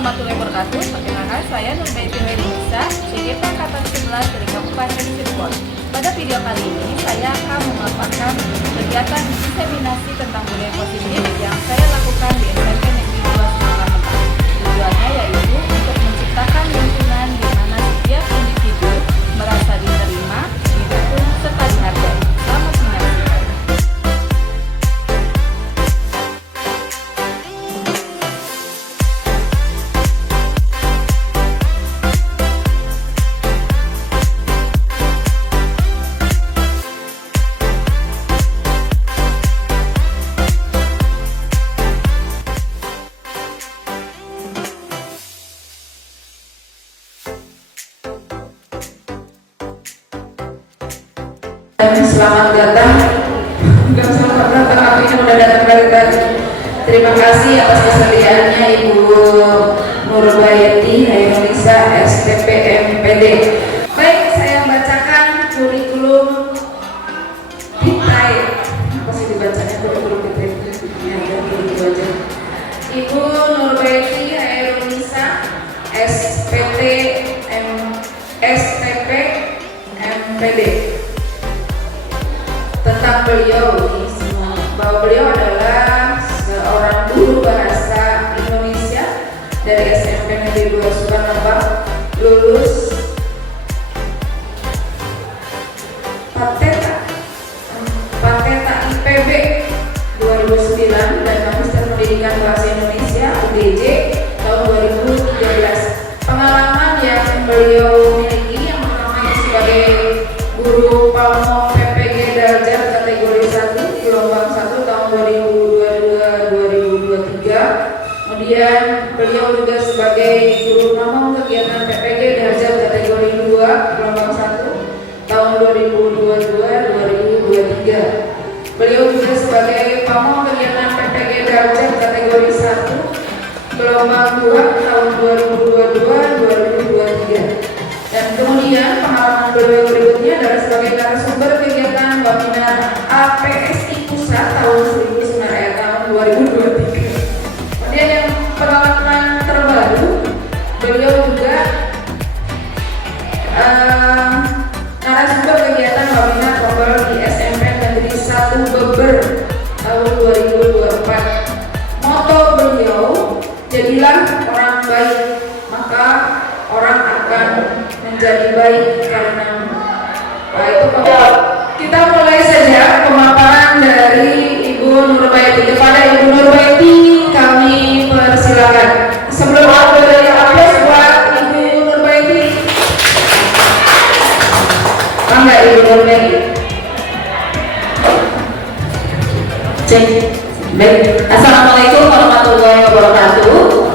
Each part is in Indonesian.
warahmatullahi wabarakatuh. Perkenalkan, saya Nurbaiti Nisa, CGP Angkatan 11 dari Kabupaten Cirebon. Pada video kali ini, saya akan memaparkan kegiatan diseminasi tentang budaya positif yang saya lakukan di SMP Negeri 2 Semarang. Tujuannya yaitu untuk menciptakan lingkungan di mana setiap individu merasa diterima, didukung, serta dihargai. Selamat menyaksikan. Selamat datang. Selamat datang, artinya udah datang dari tadi. Terima kasih atas kesediaannya Ibu Nurbaiti Nisa, STP MPD. Baik, saya bacakan kurikulum vitae. Apa sih dibacanya kurikulum vitae? Ya, gitu aja. Ibu Nurbaiti Nisa, STP MPD. Tentang beliau ini semua, bahwa beliau adalah seorang guru bahasa Indonesia dari SMP Negeri 2 Sukarno, lulus Pateta IPB 2009 dan Magister Pendidikan Bahasa Indonesia UGJ tahun 2013. Pengalaman yang beliau miliki yang pertama sebagai guru Palmo Darjat kategori 1 gelombang 1 tahun 2022-2023. Kemudian beliau juga sebagai guru pamong kegiatan PPG Darjat kategori 2 gelombang 1 tahun 2022-2023. Beliau juga sebagai pamong kegiatan PPG Darjat kategori 1 gelombang 2 tahun 2022-2023. Dan kemudian pengalaman beliau berikutnya adalah sebagai narasumber kegiatan webinar APSI Pusat tahun 2023. Kemudian yang pengalaman terbaru, beliau juga narasumber kegiatan webinar global di SMP Negeri 1 Beber tahun 2024. Moto beliau, jadilah orang baik, maka orang akan menjadi baik karena itu. Kita mulai saja pemaparan dari Ibu Nurbaiti. Kepada Ibu Nurbaiti kami persilakan. Sebelum dari aplaus buat Ibu Nurbaiti. Bangga Ibu Nurbaiti. Cek. Baik. Assalamualaikum warahmatullahi wabarakatuh.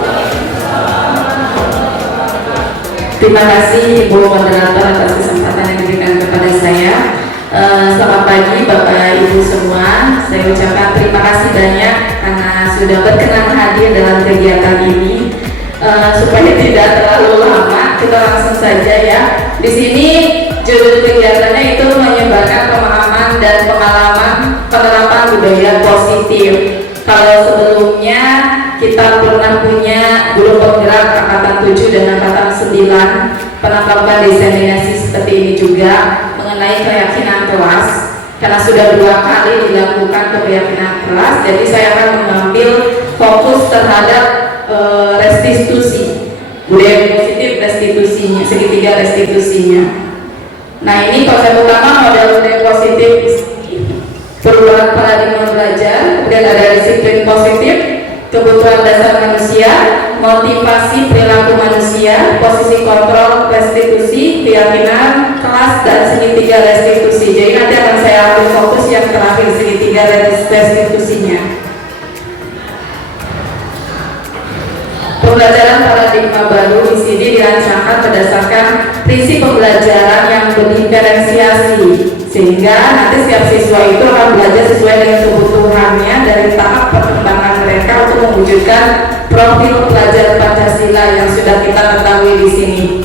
Terima kasih Ibu Moderator atas kesempatan yang diberikan kepada saya. Selamat pagi Bapak Ibu semua. Saya ucapkan terima kasih banyak karena sudah berkenan hadir dalam kegiatan ini. Supaya tidak terlalu lama, kita langsung saja ya. Di sini judul kegiatannya itu menyebarkan pemahaman dan pengalaman penerapan budaya positif. Kalau sebelumnya kita pernah punya guru penggerak angkatan 7 dan angkatan 9 pernah melakukan diseminasi seperti ini juga mengenai keyakinan kelas. Karena sudah 2 kali dilakukan keyakinan kelas, jadi saya akan mengambil fokus terhadap restitusi, budaya positif restitusinya, segitiga restitusinya. Nah, ini konsep utama model budaya positif: perubahan paradigma belajar, kemudian ada disiplin positif, kebutuhan dasar manusia, motivasi perilaku manusia, posisi kontrol restitusi, keyakinan kelas, dan segitiga restitusi. Jadi nanti akan saya ambil fokus yang terakhir, segitiga restitusinya. Pembelajaran paradigma baru di sini dirancangkan berdasarkan prinsip pembelajaran yang berdiferensiasi, sehingga nanti setiap siswa itu akan belajar sesuai dengan kebutuhannya dari tahap perkembangan mereka untuk mewujudkan profil pelajar Pancasila yang sudah kita ketahui di sini.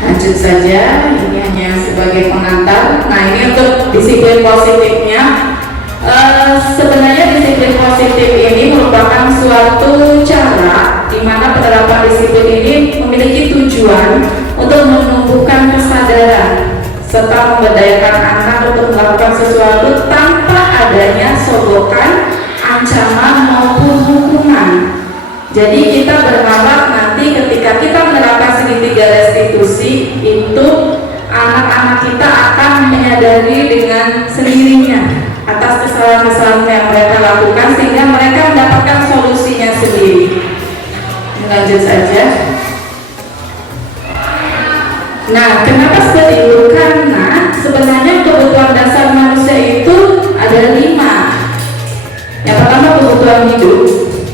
Lanjut saja, ini hanya sebagai pengantar. Nah, ini untuk disiplin positifnya. Sebenarnya disiplin positif ini merupakan suatu cara di mana penerapan disiplin ini memiliki tujuan untuk menumbuhkan kesadaran serta memberdayakan anak untuk melakukan sesuatu tanpa adanya sogokan, ancaman maupun hukuman. Jadi kita berharap nanti ketika kita menerapkan segitiga restitusi itu anak-anak kita akan menyadari dengan sendirinya atas kesalahan-kesalahan yang mereka lakukan sehingga mereka mendapatkan solusinya sendiri. Lanjut saja. Nah, kenapa seperti itu? Karena sebenarnya kebutuhan dasar manusia itu ada 5. Yang pertama kebutuhan hidup,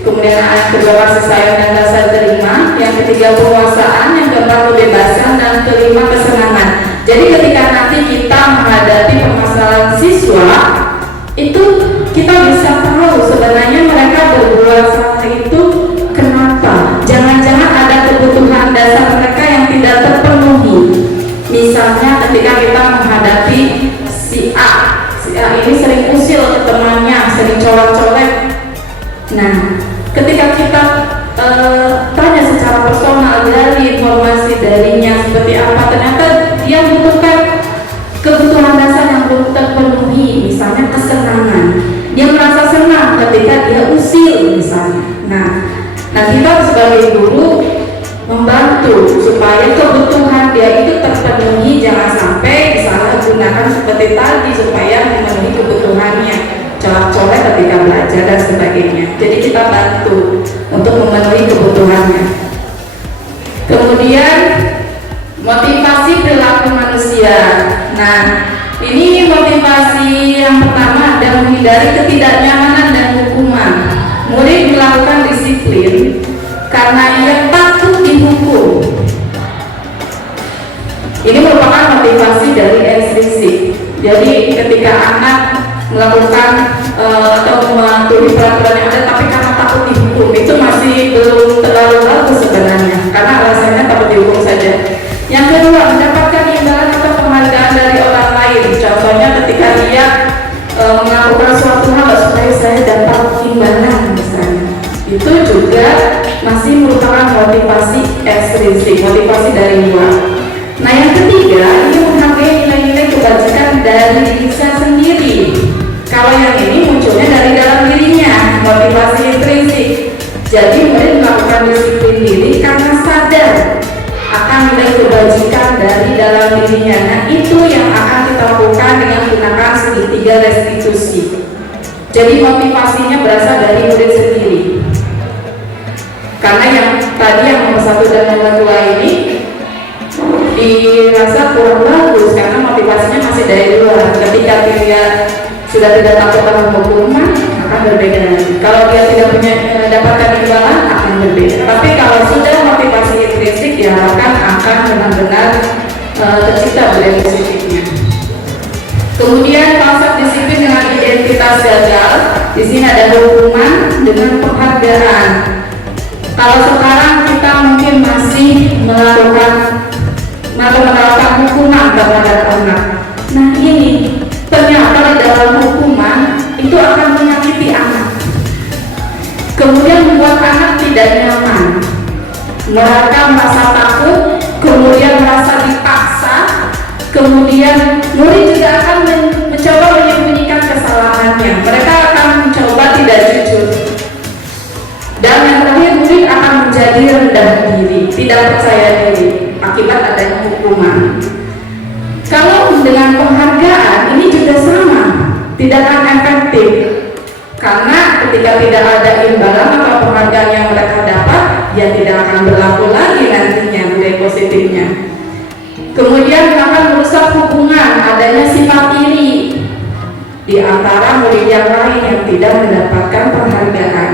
kemudian yang kedua kasih sayang dan rasa terima, yang ketiga penguasaan, yang keempat kebebasan, dan kelima kesenangan. Jadi ketika nanti kita menghadapi permasalahan siswa, itu kita bisa tahu sebenarnya mereka berbuat salah itu kenapa. Jangan-jangan ada kebutuhan dasar mereka yang tidak terpenuhi. Misalnya ketika kita menghadapi si A ini sering usil ke temannya, sering colek-colek. Nah, ketika kita tanya secara personal dari informasi darinya seperti apa, ternyata dia membutuhkan kebutuhan dasar yang belum terpenuhi, misalnya kesenangan. Dia merasa senang ketika dia usil misalnya. Nah kita sebagai guru membantu supaya kebutuhan dia itu terpenuhi, jangan sampai disalahgunakan seperti tadi supaya memenuhi kebutuhannya, colak-colek ketika belajar dan sebagainya. Jadi kita bantu untuk memenuhi kebutuhannya. Kemudian motivasi perilaku manusia. Nah, ini motivasi yang pertama adalah menghindari ketidaknyamanan dan hukuman. Murid melakukan disiplin karena ia takut dihukum. Ini merupakan motivasi dari ekstrinsik. Jadi ketika anak melakukan atau mematuhi peraturan yang ada tapi karena takut dihukum, itu masih belum terlalu bagus sebenarnya, karena alasannya takut dihukum saja. Yang kedua, mendapatkan imbalan atau penghargaan dari orang lain. Contohnya ketika dia melakukan suatu hal supaya saya dapat imbalan misalnya, itu juga masih merupakan motivasi ekstrinsik, motivasi dari luar. Nah yang ketiga, ini menghargai nilai-nilai kebajikan dari diri sendiri. Kalau yang ini munculnya dari dalam dirinya, motivasi intrinsik. Jadi murid melakukan disiplin diri karena sadar akan nilai kebajikan dari dalam dirinya. Nah itu yang akan kita lakukan dengan menggunakan segitiga restitusi. Jadi motivasinya berasal dari murid sendiri. Karena yang tadi yang nomor 1 dan nomor 2 ini dirasa kurang bagus karena motivasinya masih dari luar. Ketika dia sudah tidak takut akan hukuman, akan berbeda. Kalau dia tidak punya dapatkan imbalan, akan berbeda. Tapi kalau sudah motivasi intrinsik, diharapkan akan benar-benar tercipta budaya positifnya. Kemudian konsep disiplin dengan identitas gagal. Di sini ada hukuman dengan penghargaan. Kalau sekarang kita mungkin masih melakukan atau menerapkan hukuman kepada anak. Nah ini ternyata dalam hukuman itu akan menyakiti anak, kemudian membuat anak tidak nyaman, mereka merasa takut, kemudian merasa dipaksa, kemudian murid juga akan mencoba menyembunyikan kesalahannya, mereka akan mencoba tidak jujur, dan yang terakhir murid akan menjadi rendah diri, tidak percaya diri akibat adanya hukuman. Kalau dengan penghargaan ini juga sama, tidak akan efektif karena ketika tidak ada imbalan atau penghargaan yang mereka dapat, ya tidak akan berlaku lagi nantinya budaya positifnya. Kemudian akan merusak hubungan, adanya sifat iri di antara murid yang lain yang tidak mendapatkan penghargaan,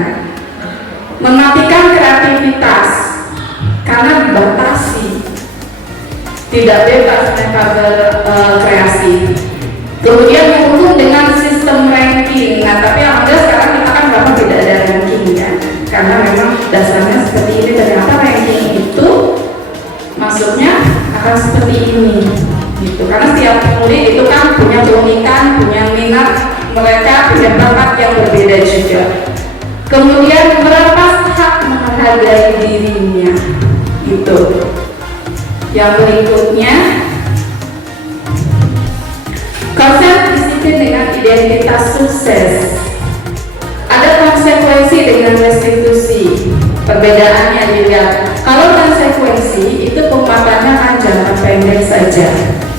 mematikan kreativitas karena dibatasi, tidak bebas mereka berkreasi. Kemudian menghukum dengan sistem ranking. Nah tapi alhamdulillah sekarang kita kan memang tidak ada ranking ya, karena memang dasarnya seperti ini. Ternyata ranking itu maksudnya akan seperti ini gitu, karena setiap murid itu kan punya keunikan, punya minat, mereka punya bakat yang berbeda juga. Kemudian merampas hak menghargai dirinya. Itu. Yang berikutnya, konsep disiplin dengan identitas sukses. Ada konsekuensi dengan restitusi. Perbedaannya juga, kalau konsekuensi itu penguatannya kan jangka pendek saja.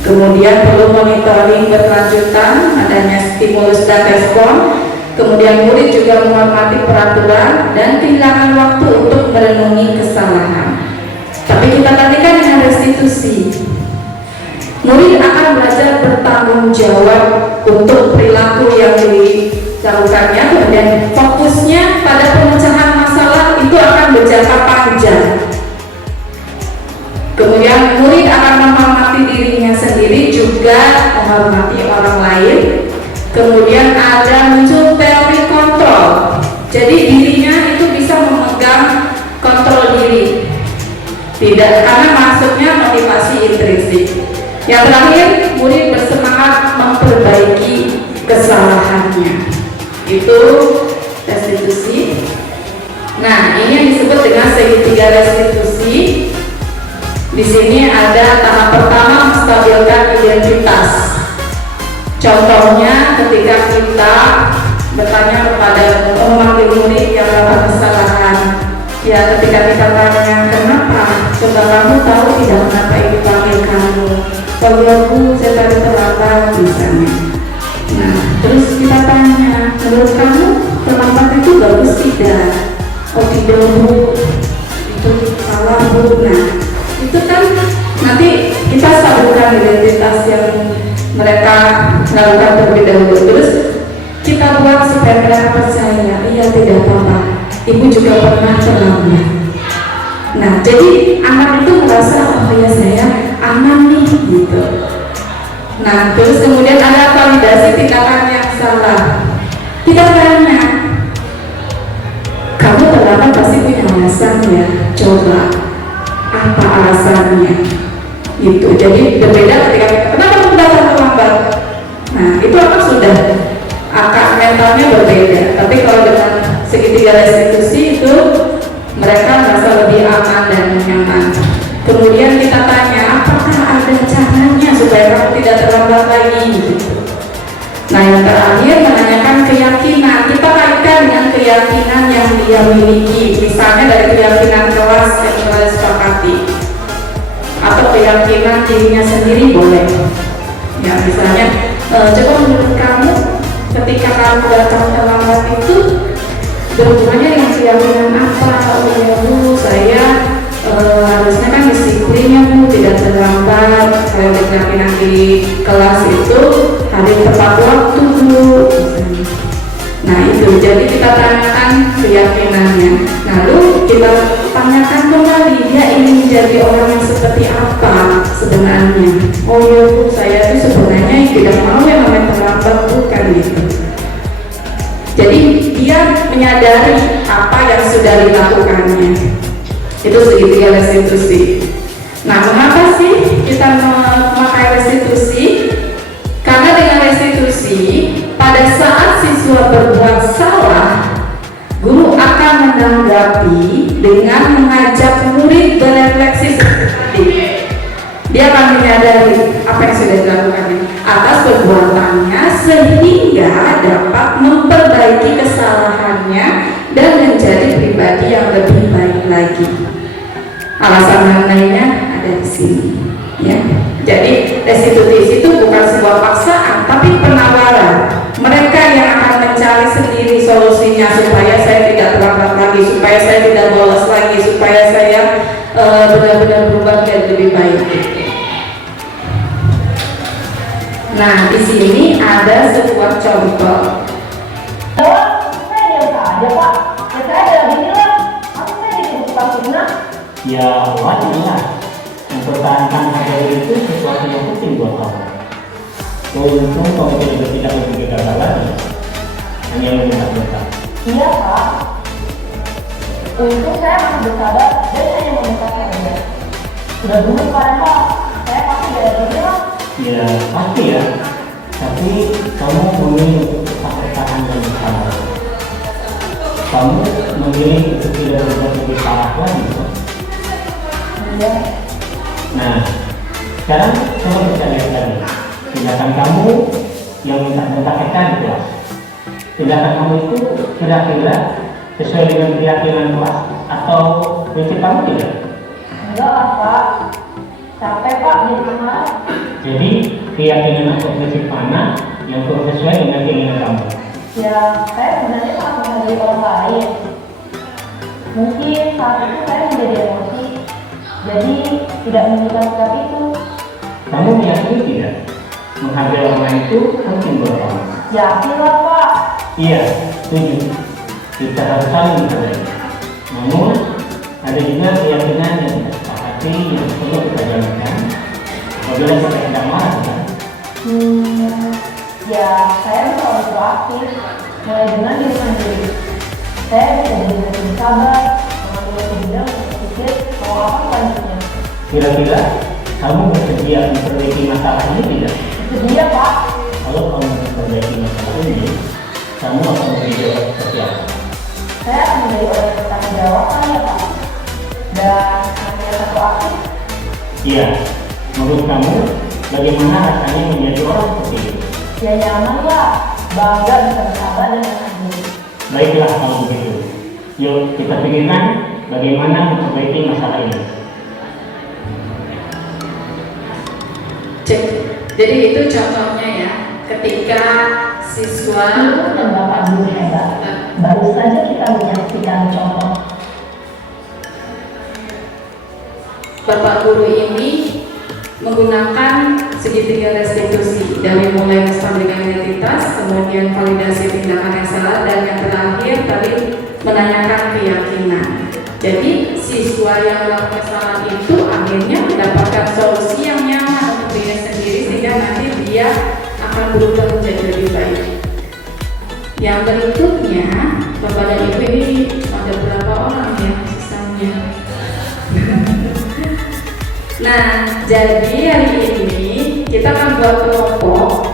Kemudian perlu monitoring berkelanjutan, adanya stimulus dan respon. Kemudian murid juga menghormati peraturan dan kehilangan waktu untuk merenungi kesalahan. Tapi kita gantikan dengan restitusi. Murid akan belajar bertanggung jawab untuk perilaku yang dilakukannya, kemudian fokusnya pada pemecahan masalah itu akan berjangka panjang. Kemudian murid akan menghormati dirinya sendiri, juga menghormati orang lain. Kemudian ada muncul teori kontrol. Jadi dirinya itu bisa memegang kontrol diri. Tidak, karena maksudnya motivasi intrinsik. Yang terakhir, murid bersemangat memperbaiki kesalahannya. Itu restitusi. Nah, ini yang disebut dengan segitiga restitusi. Di sini ada tahap pertama, menstabilkan identitas. Contohnya ketika kita bertanya kepada memanggil murid yang melakukan kesalahan, ya ketika kita tanya kenapa, coba kamu tahu tidak kenapa ibu panggil kamu? Kalau aku saya tadi terlambat misalnya. Nah, terus kita tanya, menurut kamu terlambat itu bagus tidak? Oh tidak bu, itu salah bu. Nah, itu kan nanti kita sambungkan identitas yang mereka lakukan terlebih dahulu. Terus kita buat supaya mereka percaya, iya tidak apa-apa, ibu juga pernah terlambat. Nah, jadi anak itu merasa, oh ya saya aman nih gitu. Nah, terus kemudian ada validasi tindakan yang salah. Kita tanya, kamu terlambat pasti punya alasan ya, coba apa alasannya? Itu jadi berbeda ketika kita, kenapa kamu datang terlambat? Nah, itu apa sudah akar mentalnya berbeda. Tapi kalau dengan segitiga restitusi itu mereka merasa lebih aman dan nyaman. Kemudian kita tanya, apakah ada caranya supaya kamu tidak terlambat lagi? Gitu. Nah, yang terakhir menanyakan keyakinan. Kita kaitkan dengan keyakinan yang dia miliki. Misalnya dari keyakinan kelas yang telah disepakati, atau keyakinan dirinya sendiri boleh. Ya, misalnya, coba menurut kamu ketika kamu datang terlambat itu berhubungannya dengan keyakinan apa? Oh ya bu, saya harusnya kan disiplinnya bu, tidak terlambat. Kalau keyakinan di kelas itu hari tepat waktu bu. Nah itu, jadi kita tanyakan keyakinannya. Lalu kita tanyakan kembali, dia ingin menjadi orang yang seperti apa sebenarnya. Oh ya bu, saya itu sebenarnya tidak mau yang namanya terlambat, bukan gitu. Jadi dia menyadari apa yang sudah dilakukannya. Itu segitiga restitusi. Nah, mengapa sih kita memakai restitusi? Karena dengan restitusi, pada saat siswa berbuat salah, guru akan menanggapi dengan mengajak murid berefleksi seperti dia akan menyadari apa yang sudah dilakukannya atas perbuatannya, sehingga dapat memperbaiki kesalahannya dan menjadi pribadi yang lebih baik lagi. Alasan lainnya ada di sini, ya. Jadi restitusi itu bukan sebuah paksaan, tapi penawaran. Mereka yang akan mencari sendiri solusinya supaya saya tidak terlambat lagi, supaya saya tidak bolos lagi, supaya saya benar-benar berubah menjadi lebih baik. Nah, di sini ada sebuah contoh. Saya diam saja pak, saya lagi bilang, aku saya dibutuhkan fitnah. Ya wajar lah, mempertahankan harga itu sesuatu yang penting buat kamu. Untung kamu tidak berpikir gagal lagi, hanya meminta-minta. Iya pak, untung saya masih bersabar dan hanya meminta saja. Sudah dulu padahal saya pasti tidak bilang. Ya pasti ya, tapi kamu memilih untuk tetap bertahan dan bersabar. Kamu memilih untuk tidak berbuat lebih parah Iya. Nah, sekarang coba kita lihat lagi. Tindakan kamu yang minta kekan di kelas. Tindakan kamu itu kira-kira sesuai dengan keyakinan kelas atau prinsip kamu tidak? Enggak lah Pak, capek Pak di rumah. Jadi keyakinan atau prinsip mana yang kurang sesuai dengan keinginan kamu? Ya, saya sebenarnya sangat menghargai orang lain. Mungkin saat itu saya menjadi emosi, jadi tidak menunjukkan sikap itu. Kamu meyakini tidak? Menghargai orang lain itu penting buat kamu. Yakin lah Pak. Iya, setuju. Kita harus saling menghargai. Namun, ada juga keyakinan yang kita sepakati yang perlu kita jalankan. Apabila kita tidak marah, kan? Ya saya selalu proaktif, mulai dengan diri sendiri. Saya bisa jadi lebih sabar, mengambil kebijakan untuk berpikir mau apa selanjutnya. Kira-kira kamu bersedia memperbaiki masalah ini tidak? Bersedia Pak. Kalau kamu memperbaiki masalah ini, kamu akan menjadi orang seperti apa? Saya akan menjadi orang yang bertanggung jawab ya Pak. Dan senantiasa proaktif. Iya, menurut kamu bagaimana rasanya menjadi orang seperti itu? Ya nyaman lah, bangga bisa bersahabat dengan anak diri. Baiklah kalau begitu. Yuk kita pikirkan bagaimana memperbaiki masalah ini. Cek. Jadi itu contohnya ya, ketika siswa Ibu dan Bapak Guru hebat. Baru saja kita menyaksikan contoh. Bapak Guru ini menggunakan segitiga restitusi dari mulai menstabilkan identitas, kemudian validasi tindakan yang salah, dan yang terakhir tadi menanyakan keyakinan. Jadi siswa yang melakukan kesalahan itu akhirnya mendapatkan solusi yang nyaman untuk dirinya sendiri sehingga nanti dia akan berubah menjadi lebih baik. Yang berikutnya, Bapak dan Ibu ini ada berapa orang ya sisanya? Nah, jadi hari ini kita akan buat kelompok.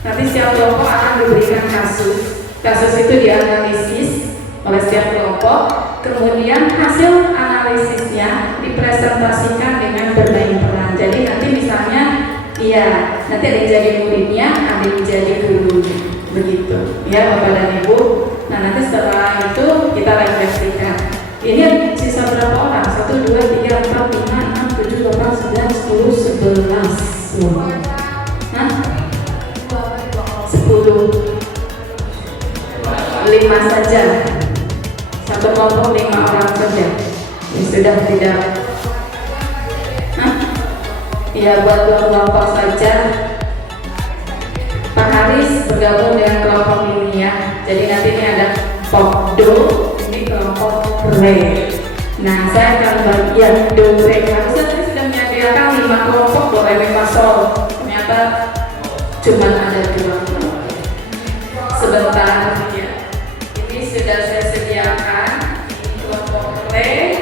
Nanti setiap kelompok akan diberikan kasus. Kasus itu dianalisis oleh setiap kelompok. Kemudian hasil analisisnya dipresentasikan dengan bermain peran. Jadi nanti misalnya, nanti ada yang jadi muridnya, ada yang jadi gurunya, begitu. Ya, Bapak dan Ibu. Nah, nanti setelah itu kita refleksikan. Ini sisa berapa orang? 1, 2, 3, 4, 5, 6, 7, 8, 9, 10, 11. Hah? 10. 5 saja. Satu kelompok 5 orang saja. Ya, sudah tidak. Hah? Ya, buat 2 kelompok saja. Pak Haris bergabung dengan kelompok ini ya. Jadi nanti ini ada Pokdo, ini kelompok Re. Nah, saya akan bagian do re. Harusnya saya sudah menyediakan 5 kelompok do re mi fa sol. Ternyata cuma ada 2 kelompok. Sebentar ya. Ini sudah saya sediakan kelompok Re.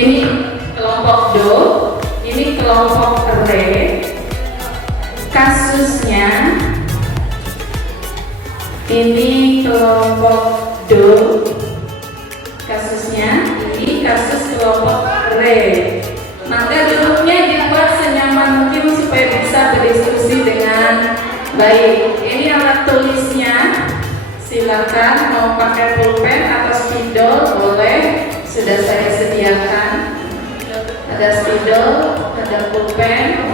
Ini kelompok do, ini kelompok re. Kasusnya ini kelompok do, kasusnya ini kasus kelompok re. Maka duduknya dibuat senyaman mungkin supaya bisa berdiskusi dengan baik. Ini alat tulisnya, silakan mau pakai pulpen atau spidol boleh. Sudah saya sediakan, ada spidol, ada pulpen,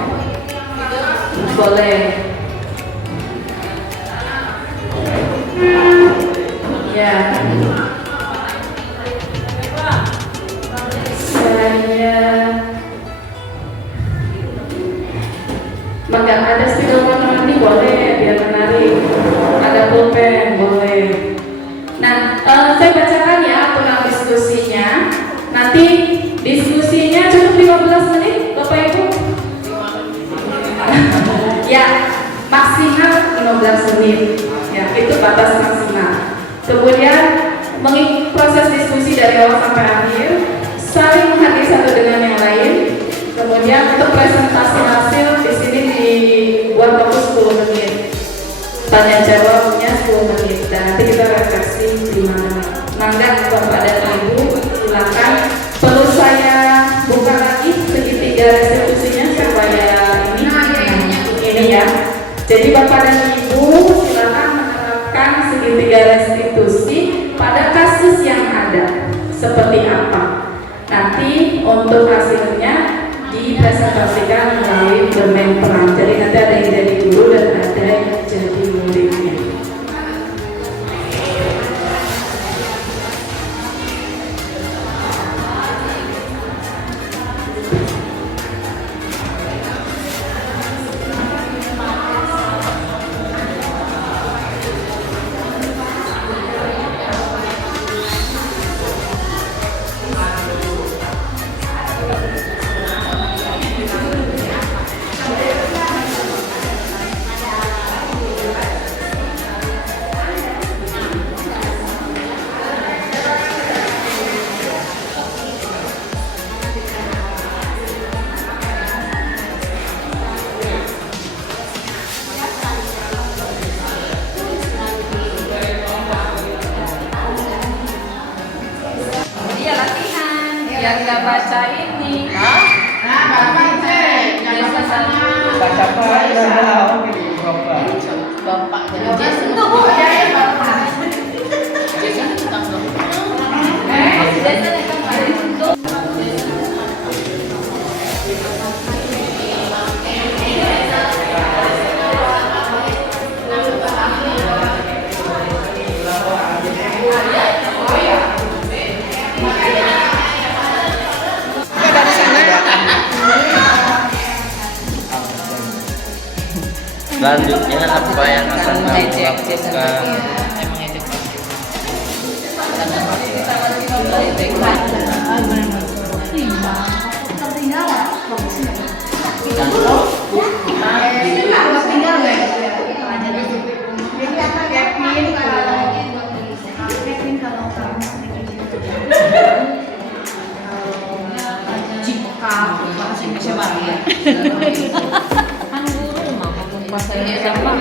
boleh. Ya, saya enggak ada spidol warna-warni boleh, biar menarik. Ada pulpen boleh. Nah, saya bacakan ya aturan diskusinya. Nanti diskusinya cukup 15 menit, Bapak Ibu. Ya, maksimal 15 menit. Ya, itu batas maksimal. Kemudian mengikuti proses diskusi dari awal sampai akhir, saling menghargai satu dengan yang lain, tanya jawabnya 10 menit dan nanti kita refleksi di mana. Mangga Bapak dan Ibu silakan. Perlu saya buka lagi segitiga restitusinya supaya ini ya. Jadi Bapak dan Ibu silakan menerapkan segitiga restitusi pada kasus yang ada seperti apa. Nanti untuk hasilnya dipresentasikan melalui bermain peran. Jadi nanti ada yang jadi guru dan ada yang jadi muridnya. Iya latihan. Yang nggak baca ini. Bapak dari Jason itu Jason itu tukang Selanjutnya apa yang akan kamu lakukan? bahasa Indonesia baru ya. Kan guru mah ngomong bahasa Indonesia baru.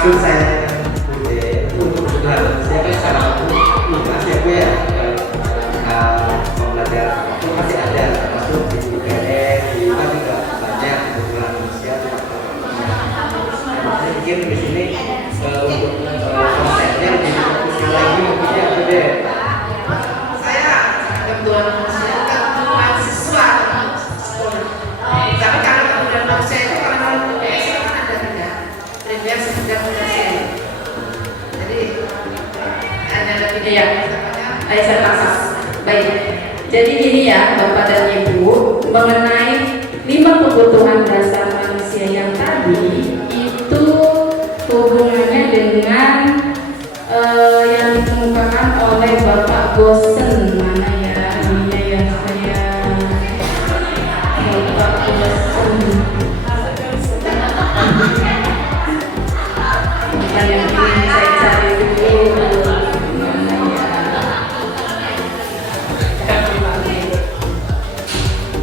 maksud saya Bude untuk kebutuhan saya kan secara umum masih aku ya pembelajaran apapun pasti ada termasuk di UPS di UPA juga banyak kebutuhan manusia saya pikir di sini untuk konsepnya lebih fokuskan lagi mungkin Bude. Saya kebutuhan manusia kan bukan siswa tapi kalau kebutuhan manusia itu kalau UPS itu kan ada tiga primer, sekunder, tersier. Jadi ada tiga Iya. Ayo saya tangkap. Baik. Jadi gini ya, Bapak dan Ibu, mengenai 5 kebutuhan dasar manusia yang tadi itu hubungannya dengan yang dikemukakan oleh Bapak Gosen. Mana ya? Ini ya saya Bapak Gosen. Bukan yang ini, saya cari dulu. Mana ya?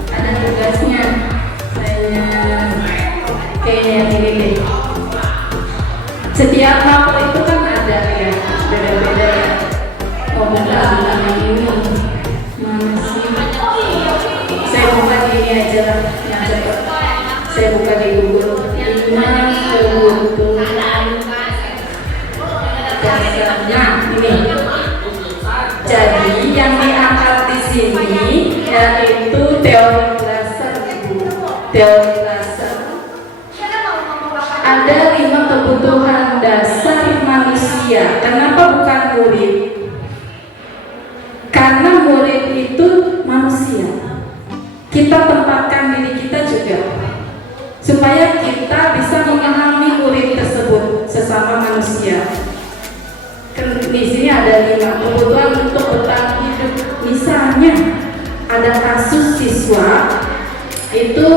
Ada tugasnya. Saya kayaknya ini deh. Setiap hal itu kan ada ya, beda-beda ya. Oh bukan yang ini. Mana sih? Saya buka di ini aja lah, yang cepat. Saya buka di Google. 5 kebutuhan dasarnya ini. Jadi yang diangkat di sini yaitu teori Glaser, teori Glaser. Ada 5 kebutuhan dasar manusia. Kenapa bukan murid? Karena murid itu manusia. Kita tempatkan diri kita juga supaya kita bisa memahami murid tersebut sesama manusia. Di sini ada 5 kebutuhan untuk bertahan hidup. Misalnya ada kasus siswa itu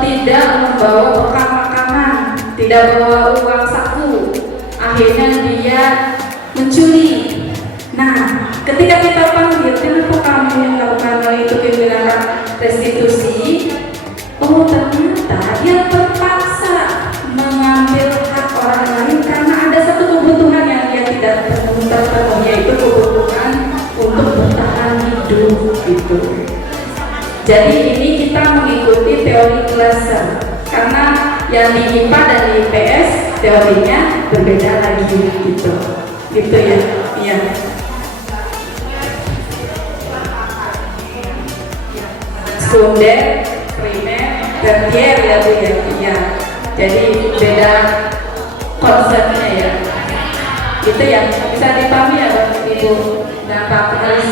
tidak membawa bekal makanan, tidak bawa uang saku, akhirnya dia mencuri. Nah, ketika kita panggil, kenapa kamu yang melakukan hal itu, kita restitusi? Oh, ternyata dia terpaksa mengambil hak orang lain karena ada satu kebutuhan yang dia tidak terpenuhi, yaitu kebutuhan untuk bertahan hidup gitu. Jadi ini kita mengikuti teori Glaser karena yang di IPA dan di IPS teorinya berbeda lagi gitu. Gitu ya. Iya. Sekunder, primer, tersier ya Bu ya. Iya. Jadi beda konsepnya ya. Itu yang bisa dipahami ya Bapak Ibu dan Pak Haris.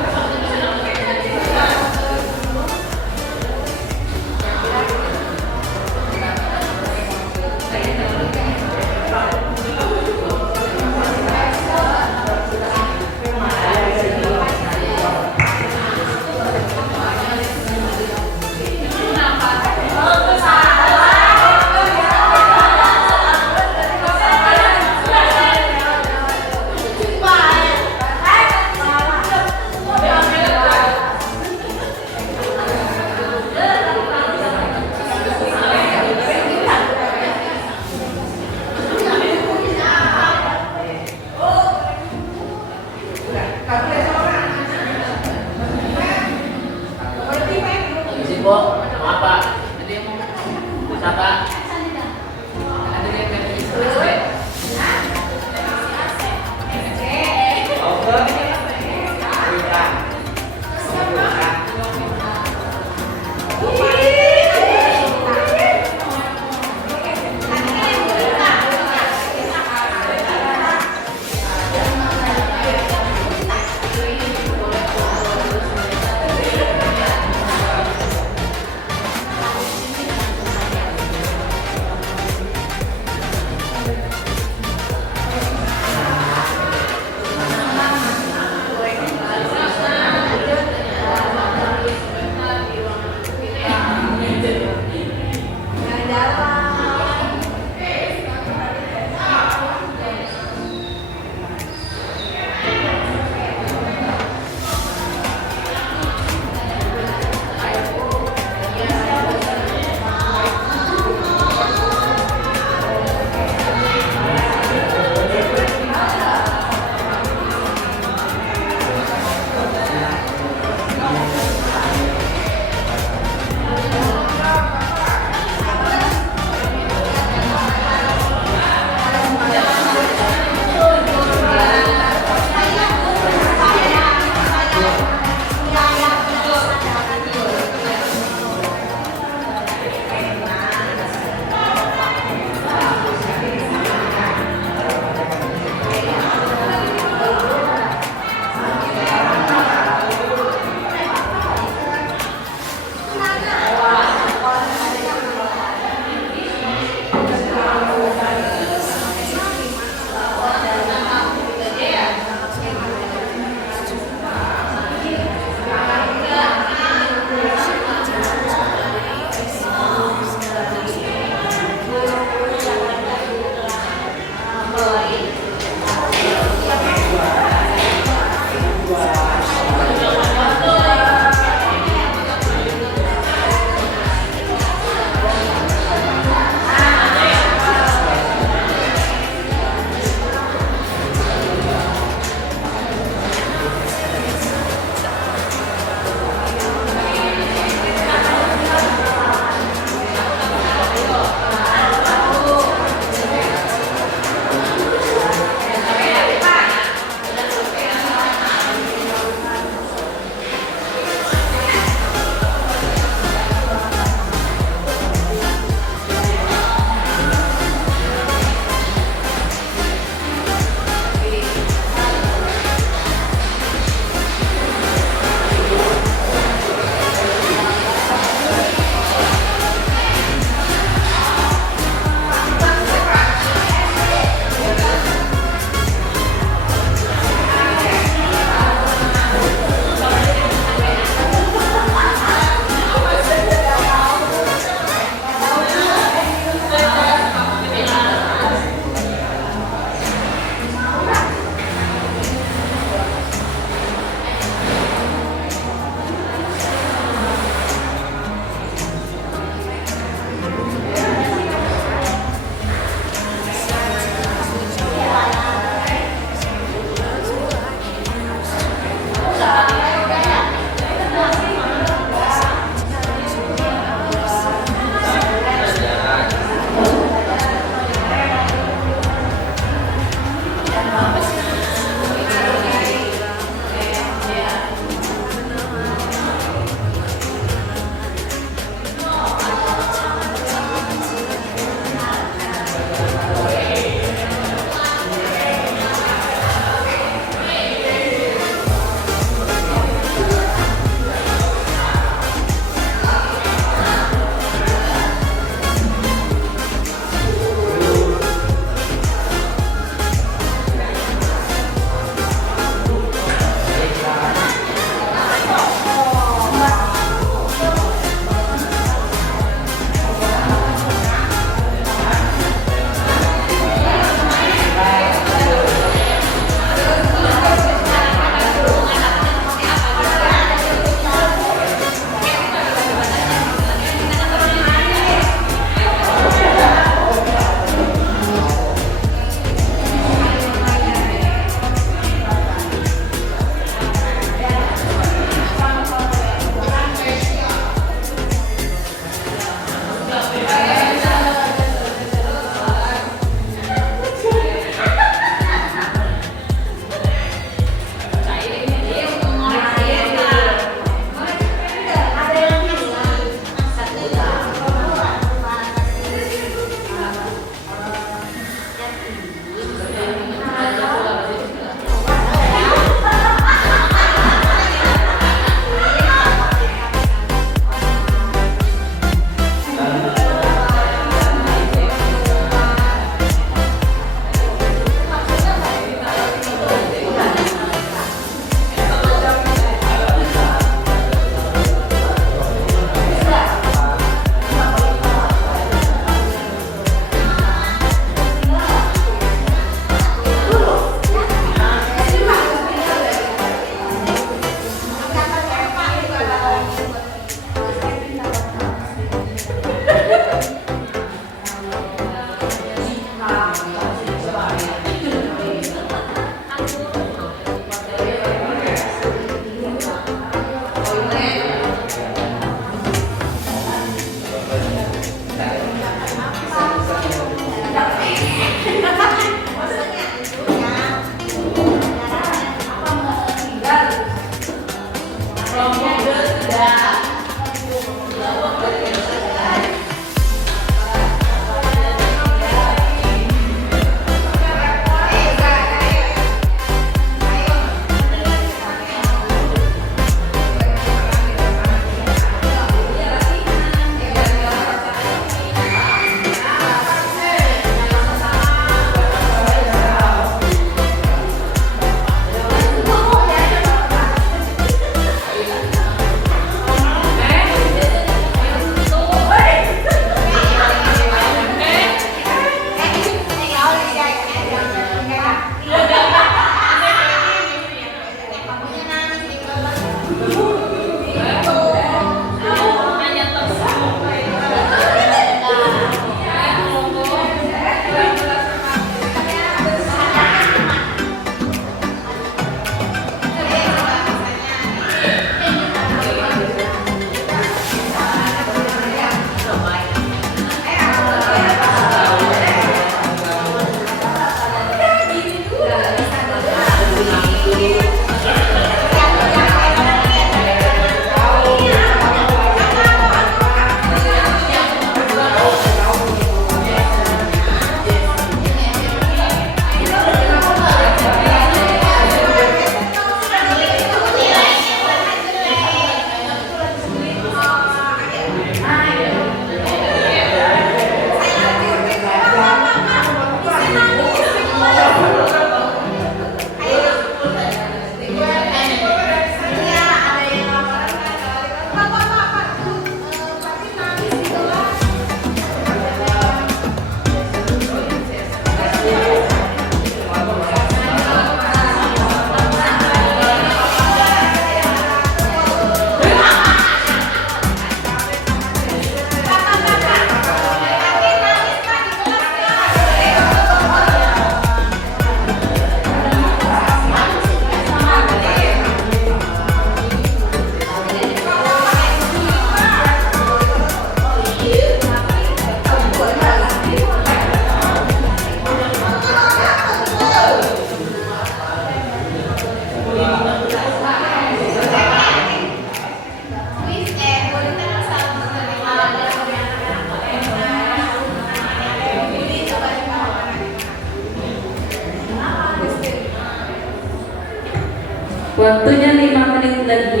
Waktunya 5 menit lagi.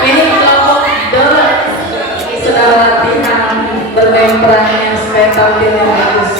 Ini kelompok dulu sudah latihan bermain perannya supaya tampil yang bagus.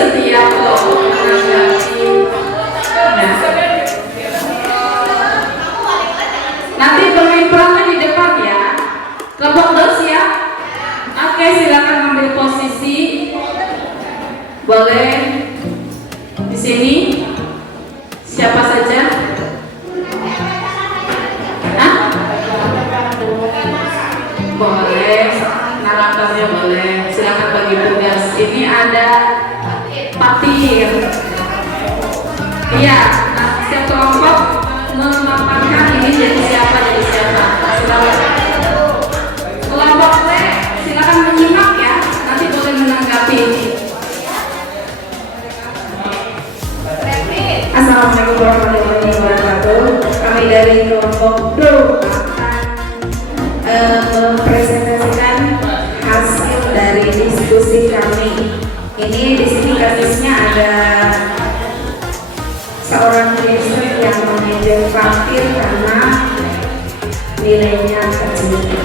setiap kelompok menanggapi. Nah, nanti bermain perannya di depan ya. Kelompok 2 siap? Oke, silakan ambil posisi. Boleh di sini. Siapa saja? Hah? Boleh. Naratornya boleh. Silakan bagi tugas. Ini ada patir. Iya. Nah, setiap kelompok memaparkan ini jadi siapa. Silakan. Kelompok B, silakan menyimak ya. Nanti boleh menanggapi. Assalamualaikum warahmatullahi wabarakatuh. Kami dari kelompok Do akan mempresentasikan hasil dari diskusi kami. Ini di sini kasusnya ada seorang riset yang mengejek Fatir karena nilainya kecil.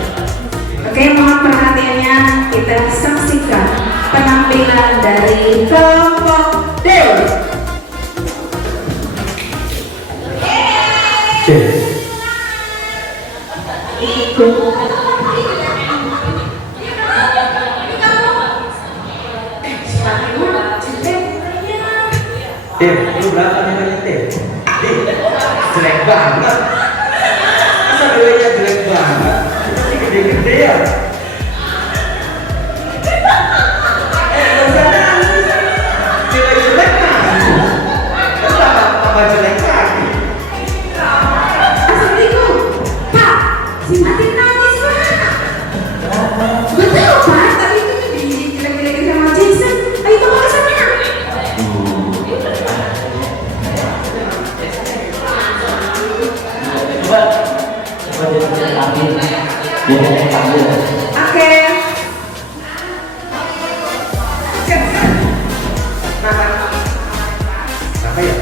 Oke, mohon perhatiannya, kita saksikan penampilan dari kelompok D. Lu berapa nilainya Tim? Jelek banget. Masa nilainya jelek banget? Masih gede-gede ya? Nilai jelek kan? Tambah jelek lagi. Assalamualaikum, Pak. Si Mati nangis Pak. Betul Pak, tapi itu tuh dijelek-jelekin sama Jason. Ayo bawa ke sana. Coba dia ambil, dia ambil. Oke. Apa ya?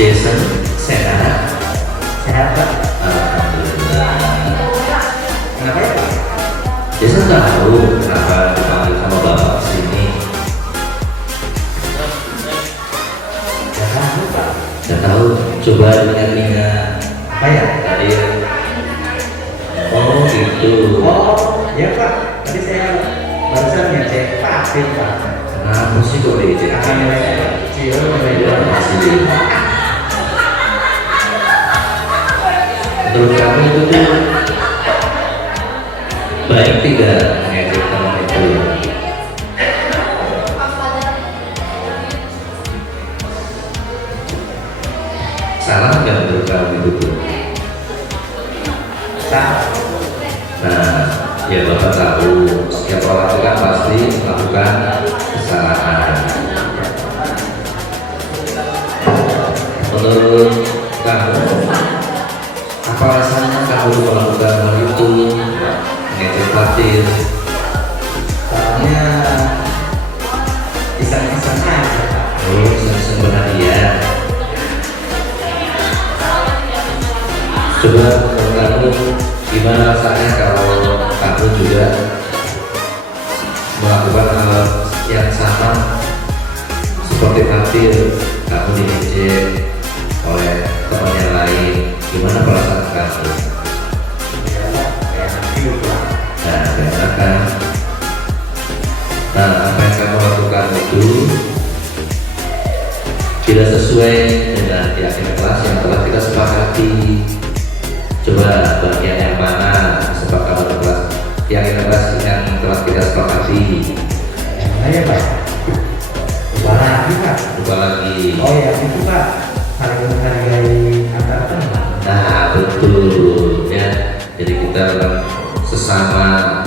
Jason, sehat? Sehat Pak? Alhamdulillah. Kenapa ya Pak? Jason tahu kenapa dipanggil sama bapak sini. Ya tahu Pak. Nggak tahu. Coba ingat-ingat. Apa ya? Tadi. Oh gitu. Oh, ya Pak. Tadi saya barusan ngecek Fatir Pak. Kenapa sih kok diejek? Karena nilainya kecil, nilainya Masih. Menurut kamu itu tuh baik tidak ngejek teman itu? Salah nggak menurut kamu itu tuh? salah. Nah, ya Bapak tahu setiap orang itu kan pasti melakukan kesalahan. Menurut kamu, apa rasanya kamu melakukan hal itu? Ngecek Fatir? Soalnya iseng-iseng aja Pak. Oh, iseng-iseng berhadiah. Coba menurut kamu gimana rasanya kalau kamu juga melakukan hal yang sama seperti Fatir? Kamu diejek oleh teman yang lain, gimana perasaan kamu? Ya Pak, kayak gitu Pak. Nah, enak kan? Nah, apa yang kamu lakukan itu tidak sesuai dengan keyakinan kelas yang telah kita sepakati. Coba bagian yang mana kesepakatan kelas, keyakinan kelas yang telah kita sepakati? Yang mana ya Pak? Lupa lagi Pak. Coba lagi. Oh ya itu Pak, saling menghargai antar teman. Nah, betul ya. Jadi kita sesama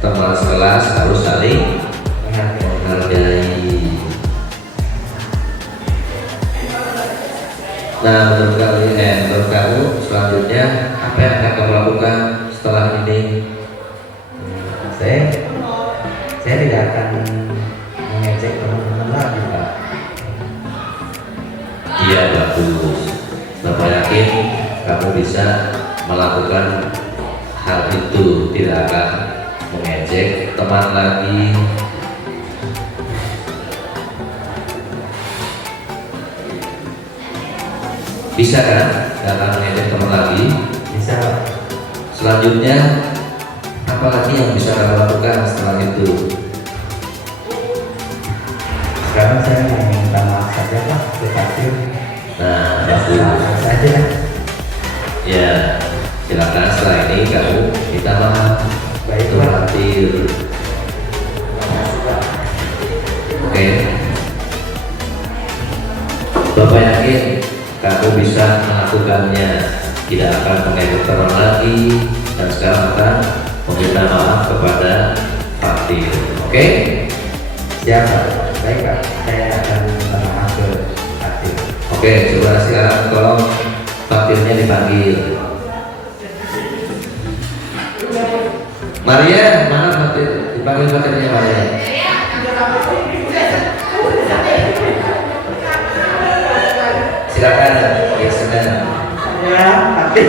teman sekelas harus saling menghargai. Nah, menurut kamu selanjutnya apa yang akan kamu lakukan setelah ini? Saya tidak akan mengejek teman-teman bisa melakukan hal itu, tidak akan mengejek teman lagi. Bisa kan? Tidak akan mengejek teman lagi. Bisa. Selanjutnya, apa lagi yang bisa kamu lakukan setelah itu? Sekarang saya mau minta maaf saja Pak ke takdir. Nah, Maaf saja. ya silakan setelah ini kamu minta maaf. Baik, Itu Pak. takdir. Oke. Bapak yakin kamu bisa melakukannya, tidak akan mengejek teman lagi, dan sekarang akan meminta maaf kepada takdir. Oke? Siapa? Baik Pak. Saya akan minta maaf ke takdir. Oke, coba sekarang tolong takdirnya dipanggil. Maria, mana takdir? Dipanggil takdirnya Maria. Silakan, ya sedang. Ya, takdir.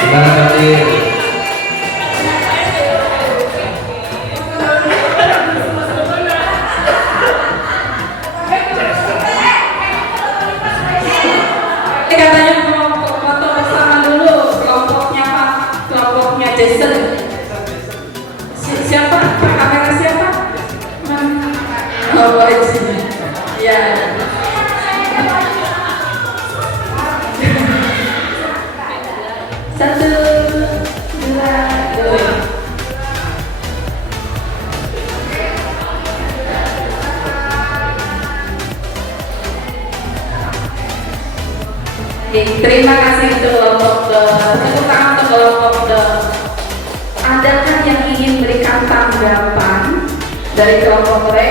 Gimana takdir? Katanya mau foto bersama dulu, kelompoknya Pak, kelompoknya Jason. Siapa? Pak kamera siapa? Oh, boleh di sini. Ya. Satu, dua, dua. Oke, terima kasih untuk kelompok The. Tepuk tangan untuk kelompok The. Adakah yang ingin berikan tanggapan dari kelompok Re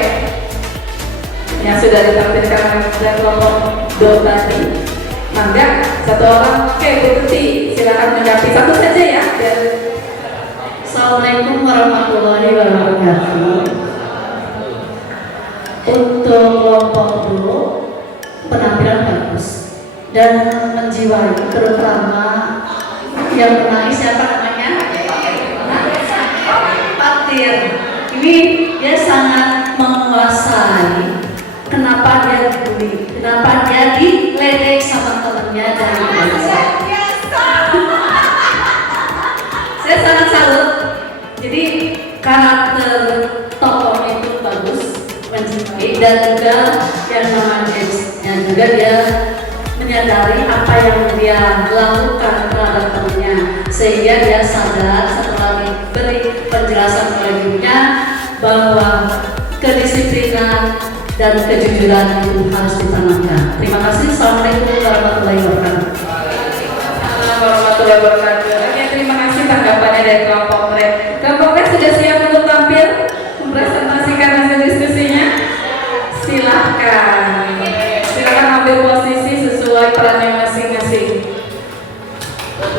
yang sudah ditampilkan oleh kelompok Do tadi? Mangga, satu orang. Oke, Bu Tuti, silakan menanggapi satu saja ya. Biar... Assalamualaikum warahmatullahi wabarakatuh. Untuk kelompok dulu penampilan bagus dan menjiwai, terutama yang menangis siapa namanya? Takdir. Ini dia sangat menguasai. Kenapa dia dibully? Kenapa dia diledek sama temennya dari saya sangat salut. Jadi karakter tokoh itu bagus, menjiwai, dan juga yang namanya James-nya juga dia menyadari apa yang dia lakukan terhadap temannya, sehingga dia sadar setelah diberi penjelasan oleh gurunya bahwa kedisiplinan dan kejujuran itu harus ditanamkan. Terima kasih. Assalamualaikum warahmatullahi wabarakatuh. Warahmatullahi wabarakatuh. Oke, terima kasih tanggapannya dari kelompok Re. Kelompok Re sudah siap untuk tampil mempresentasikan hasil diskusinya? Silahkan. Silahkan ambil posisi sesuai perannya masing-masing.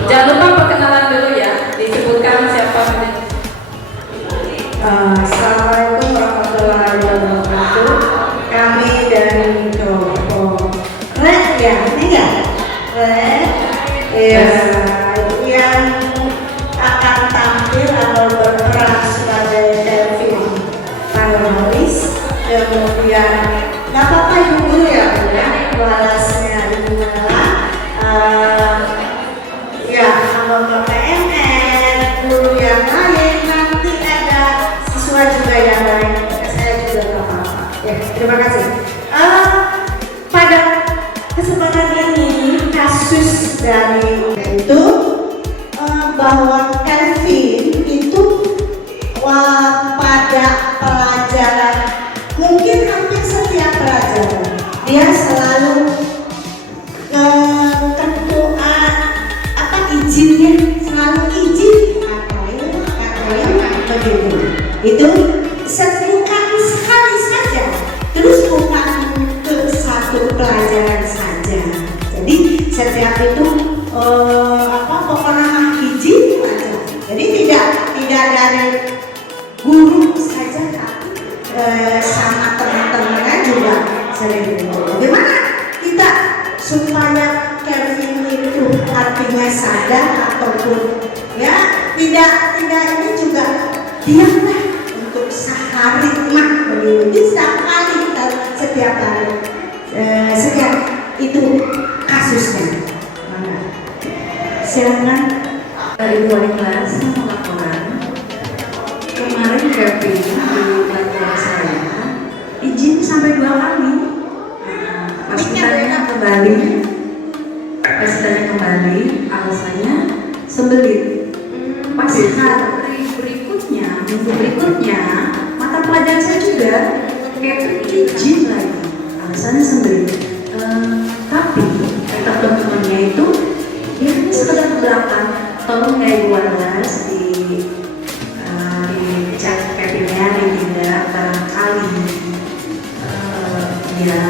Jangan lupa perkenalan dulu ya, disebutkan siapa. Assalamualaikum warahmatullahi wabarakatuh. Kami dari kelompok Re ya, ini ya Re ya, yang akan tampil tidak ini juga diamlah untuk sehari mah begitu setiap hari setiap itu kasusnya. Mana? Silakan dari wali kelas melaporkan kemarin Kevin di pelajaran saya izin sampai 2 kali. Pas ditanya kembali alasannya sembelit. Pas hari berikutnya, minggu berikutnya mata pelajaran saya juga Kevin izin lagi alasannya sembelit. Tapi kata teman-temannya itu dia hanya sekedar keberatan, tolong ya Ibu Walas dicek Kevinnya tidak barangkali dia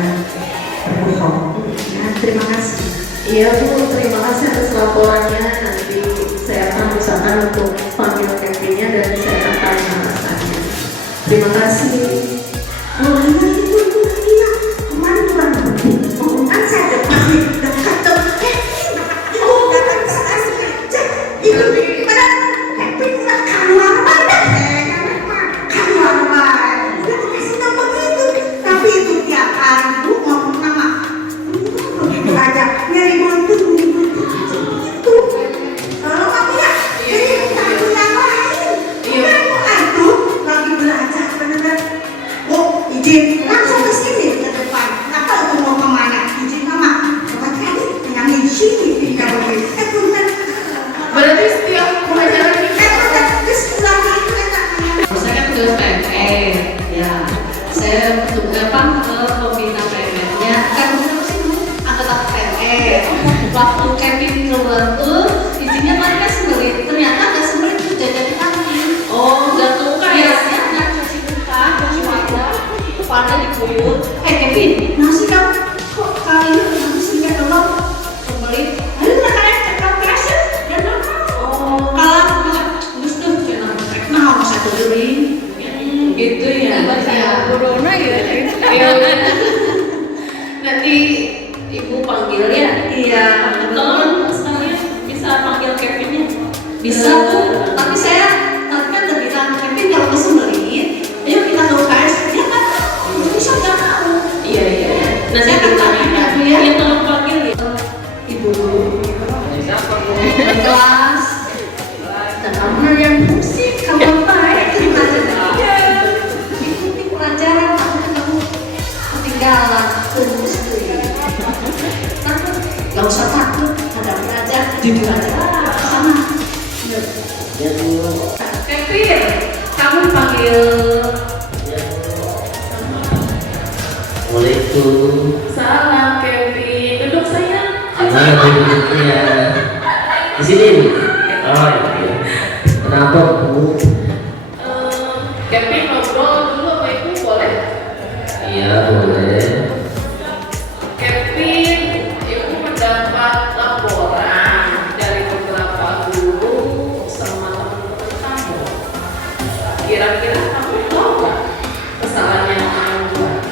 berbohong. Nah, terima kasih. Iya Bu, terima kasih atas laporannya. Nanti saya akan usahakan untuk panggil Kevinnya dan saya akan tanya alasannya. Terima kasih. Oh itu dia kemarin kurang lebih. Oh kan saya masih dekat tuh. Oh datang sekali. Itu padahal Kevin nggak keluar banget. Keluar banget. Udah dikasih nama begitu. Tapi itu tiap hari Bu ngomong nama. Aja nyari bantu itu. Kalau kamu ya, jadi kamu yang lain. Kamu itu lagi belajar benar-benar. Oh izin langsung ke sini ke depan. Nggak tahu tuh mau kemana. Izin mama. Bukan tadi yang di sini tinggal begini. Bentar. Berarti setiap pelajaran Bentar. Terus lagi kereta. Saya kan tugas PMR, ya. Saya tugas ke pembina PMR-nya. Kan benar sih Bu, anggota PMR. Waktu Kevin keluar tuh, izinnya mereka sembelit. Ternyata nggak sembelit tuh jajan di kantin. Oh, nggak tuka ya? Iya, nggak cuci muka, cuci wajah. Itu pada dikuyur. Kevin, nasi kamu kok kali ini nasinya telur sembelit? Ayo kalian cekap keras ya, dan oh, kalau gus tuh jangan nah mau satu duri. Gitu ya. corona ya. Nanti Ibu panggil ya. Iya. Tolong sekalian bisa panggil Kevinnya. Bisa Bu. Tapi saya tadi kan udah bilang Kevin kalau kesembelit, ayo kita ke UKS. Dia kan bisa nggak tahu. Iya. Nah saya akan tanya Bu ya. Iya tolong panggil ya. Ibu kelas dan kamu yang musik kamu baik terima kasih. Ini pelajaran kamu ketinggalan terus. Gak usah takut, hadapi aja, jujur aja sama. Kevin, kamu panggil. Assalamualaikum. Salam Kevin, duduk sayang. Mana duduknya? Di sini. Oh iya. Kenapa Bu? Kevin ngobrol dulu sama Ibu boleh? Iya boleh. Kevin, Ibu mendapat laporan dari beberapa guru sama teman-teman kamu. Kira-kira kamu tahu nggak kesalahan yang kamu buat?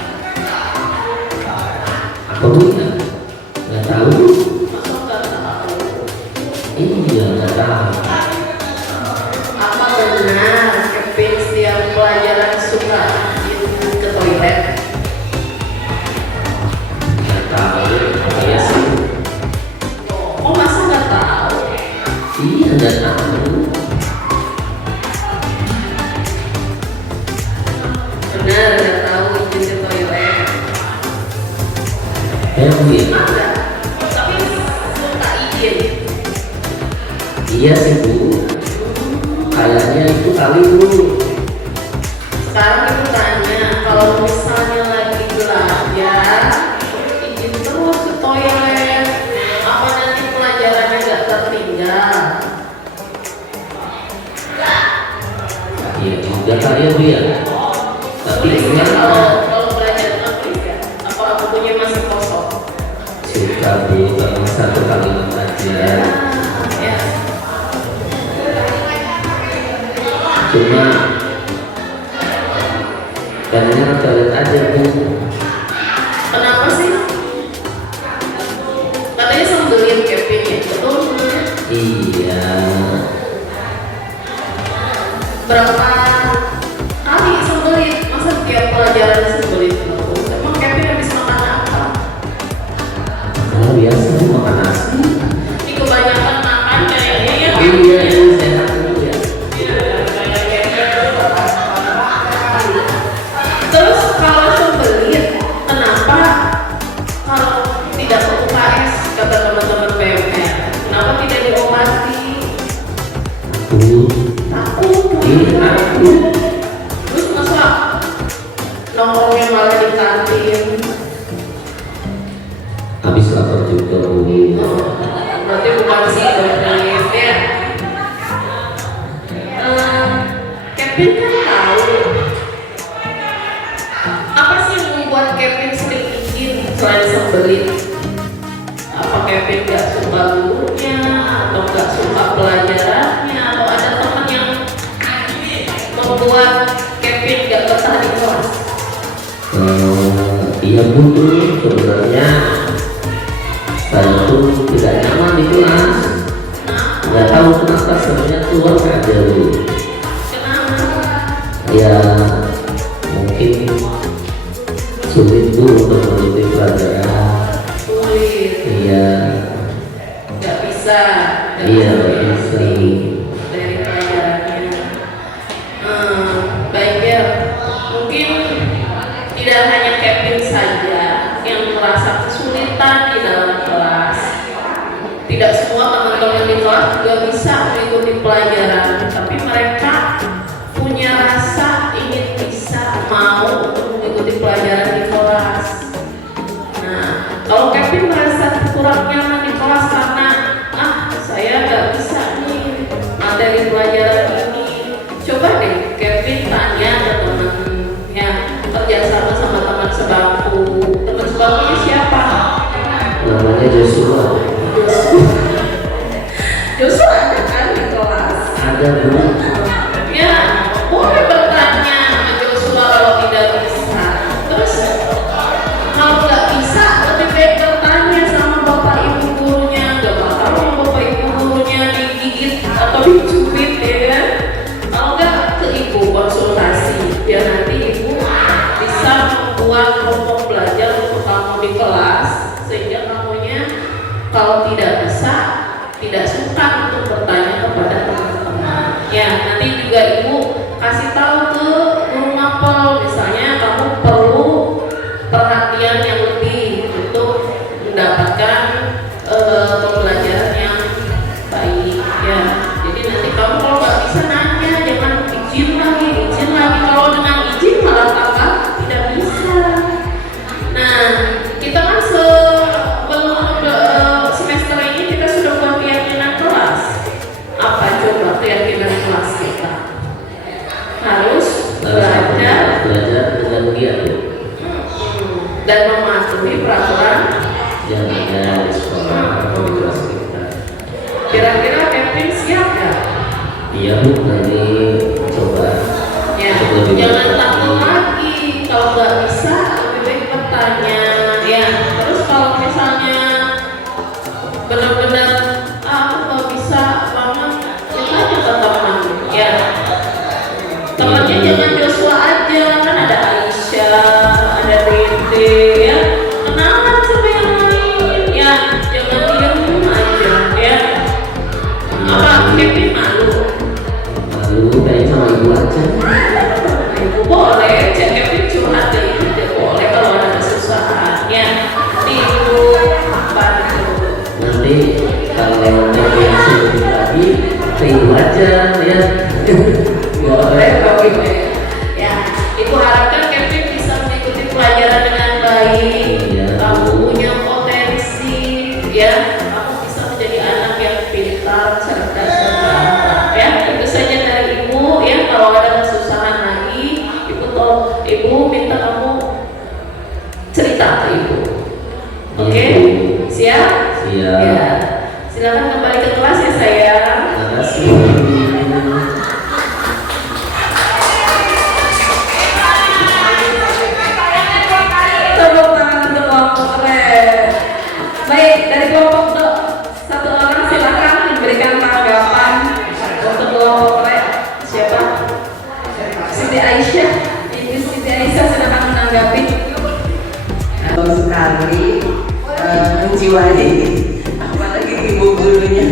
Apa Bu? Nggak tahu. Masa nggak tahu? Iya nggak tahu. Apa benar Kevin setiap pelajaran suka ke toilet? Nggak tahu. Iya sih. Oh masa nggak tahu? Iya nggak tahu. Benar nggak tahu izin ke toilet? Ya Bu ya. Ada, tapi suka izin. Iya sih Bu. Kayaknya itu kali Bu. Sekarang aku tanya, kalau misalnya lagi belajar, izin terus ke toilet, apa nanti pelajarannya nggak tertinggal? Iya juga kali ya Bu ya. Tapi Tulisnya gimana? kalau belajar tulis ya, apa bukunya masih kosong? Suka Bu, kalau satu kalimat aja. Ya. Cuma kadangnya toilet aja Bu. Kenapa sih? Katanya sembelin Kevin ya, betul? Iya. berapa kali sembelit, masa tiap pelajaran sembelit terus? Emang Kevin habis makan apa? Kalau biasa makan nasi. Ini kebanyakan makan kayaknya ya. Iya, itu sehat dulu ya. Terus kalau sembelit, kenapa kalau tidak ke UKS kata teman-teman PMR? Kenapa tidak diobati? Takut. Terus masa nongkrongnya malah di kantin? Habis lapar juga Bu. Berarti bukan sih Kevin ya. Kevin kan tahu apa sih yang membuat Kevin sering izin selain sembelit? Apa Kevin gak suka gurunya atau gak suka pelajarannya atau ada teman yang membuat Kevin gak betah di kelas? Iya Bu, sebenarnya saya tuh tidak nyaman di kelas. Nggak tahu kenapa sebenarnya keluar aja Bu. Kenapa? Ya mungkin sulit Bu untuk mengikuti pelajaran. Sulit. Iya. Gak bisa. Iya, nggak bisa. Dari pelajarannya. Baik ya. Mungkin tidak hanya Kevin saja yang merasa kesulitan di dalam kelas. Tidak semua teman-teman di kelas juga bisa mengikuti pelajaran, tapi mereka punya rasa ingin bisa mau untuk mengikuti pelajaran di kelas. Nah, kalau Kevin merasa kurang nyaman di kelas karena saya nggak bisa nih materi pelajaran ini, coba deh Kevin tanya ke temennya, kerjasama sama teman sebangku. Teman sebangkunya siapa? Namanya Joshua. Joshua ada kan di kelas? Ada Bu. Ya, boleh bertanya sama Joshua kalau tidak bisa. Terus kalau nggak bisa, lebih baik bertanya sama bapak ibu gurunya. Nggak bakal sama bapak ibu gurunya digigit atau dicubit ya kan? Kalau nggak ke ibu konsultasi, biar nanti ibu bisa membuat kelompok belajar untuk kamu di kelas, sehingga kamunya kalau tidak bisa, tidak suka untuk bertanya kepada teman-teman. Ya, nanti juga ibu kasih tahu ke guru mapel, misalnya kamu perlu perhatian yang lebih untuk mendapatkan pembelajaran yang baik. Ya, jadi nanti kamu kalau nggak bisa nanya, jangan izin lagi. Kalau dengan izin malah tambah tidak bisa. Nah, kita kan sebelum semester ini kita sudah buat keyakinan kelas. Apa coba keyakinan kelas kita? Harus belajar dengan giat Bu. dan mematuhi peraturan. Yang ada di sekolah atau di kelas kita. Kira-kira Kevin siap nggak? Iya Bu, nanti coba. Ya, jangan takut lagi. Kalau nggak bisa, lebih baik bertanya. Ya, terus kalau misalnya benar-benar aku nggak bisa banget, kita tanya ke teman. Ya, temannya jangan Joshua aja, kan ada Aisyah, ada Dede, ya. Kenalan sama yang lain, ya. Jangan diam aja, ya. Apa Kevin malu? Malu kayaknya sama ibu aja. Ibu boleh, cek Kevin curhat ke ibu deh, boleh kalau ada kesusahan. Ya, nanti ibu bantu. Nanti kalau yang sulit lagi ke ibu aja ya. Boleh kalau ibu ya. Ibu harapkan Kevin bisa mengikuti pelajaran dengan baik. Iya. Kamu punya potensi, ya. Kamu bisa menjadi anak yang pintar, cerdas, dan ganteng. Ya, itu saja dari ibu. Ya, kalau ada kesusahan lagi, ibu minta kamu cerita ke ibu. Oke, siap? Siap. Ya. Silakan kembali ke kelas ya sayang. Terima kasih. menanggapi? Sekali menjiwai, apalagi ibu gurunya.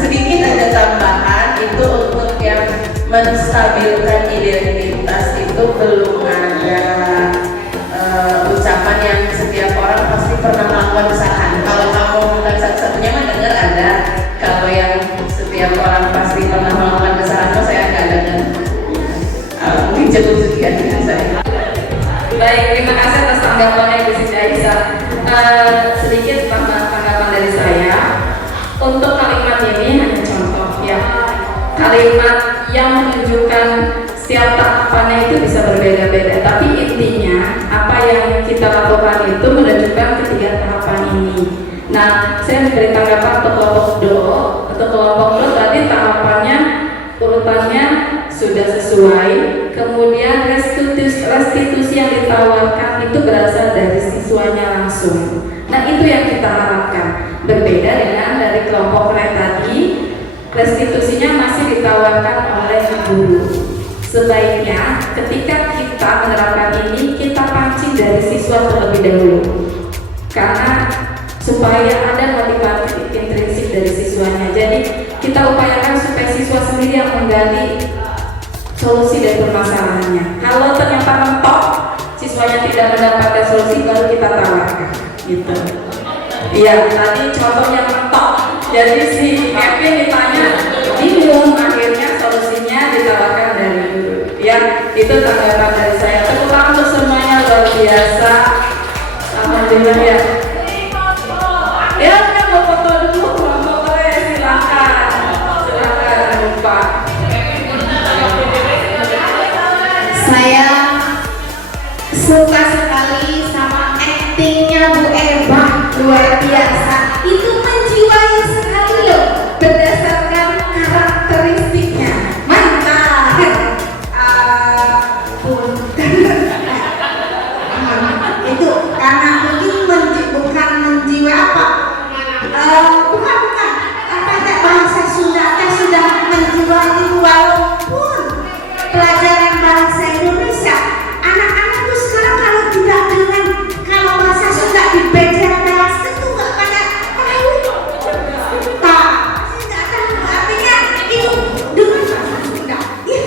Sedikit ada tambahan itu untuk yang menstabilkan identitas itu belum ada ucapan yang setiap orang pasti pernah melakukan kesalahan. Kalau kamu bukan satu-satunya mah dengar ada. Kalau yang setiap orang pasti pernah melakukan kesalahan, saya nggak dengar. Mungkin cukup sekian dari saya. Baik, terima kasih atas tanggapannya Ibu Siti Aisyah. Sedikit tanggapan dari saya. Untuk kalimat ini hanya contoh ya. Kalimat yang menunjukkan setiap tahapannya itu bisa berbeda-beda. Tapi intinya apa yang kita lakukan itu menunjukkan ketiga tahapan ini. Nah, saya beri tanggapan untuk kelompok do. Untuk kelompok do tadi tahapannya urutannya sudah sesuai. Kemudian restitusi yang ditawarkan itu berasal dari siswanya langsung. Nah, itu yang kita harapkan. Berbeda dengan dari kelompok lain tadi, restitusinya masih ditawarkan oleh guru. Sebaiknya ketika kita menerapkan ini, kita pancing dari siswa terlebih dahulu. Karena supaya ada motivasi intrinsik dari siswanya. Jadi kita upayakan supaya siswa sendiri yang menggali solusi dari permasalahannya. Kalau ternyata mentok, siswanya tidak mendapatkan solusi, baru kita tawarkan. Gitu. Iya, tadi contohnya mentok. Jadi si Kevin ditanya bingung, akhirnya solusinya ditawarkan dari guru. Ya, itu tanggapan dari saya. Tepuk tangan untuk semuanya, luar biasa. Alhamdulillah ya. Ya, kan mau foto dulu, boleh silakan. Silakan lupa. Saya suka sekali sama aktingnya Bu Eva, luar biasa. Itu menjiwai sekali loh, berdasarkan karakteristiknya. Mantap. Itu karena mungkin bukan menjiwai apa? Bukan. Bahasa Sunda sudah menjiwai walaupun pelajaran bahasa Indonesia. Anak-anak tuh sekarang kalau tidak dengan kalau bahasa Sunda dibejar kelas itu nggak pada tahu. Tak, nggak tahu artinya itu dengan bahasa Sunda. Iya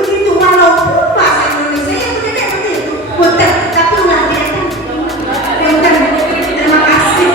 begitu walaupun bahasa Indonesia yang begitu. Betul, tapi luar biasa. Betul, terima kasih.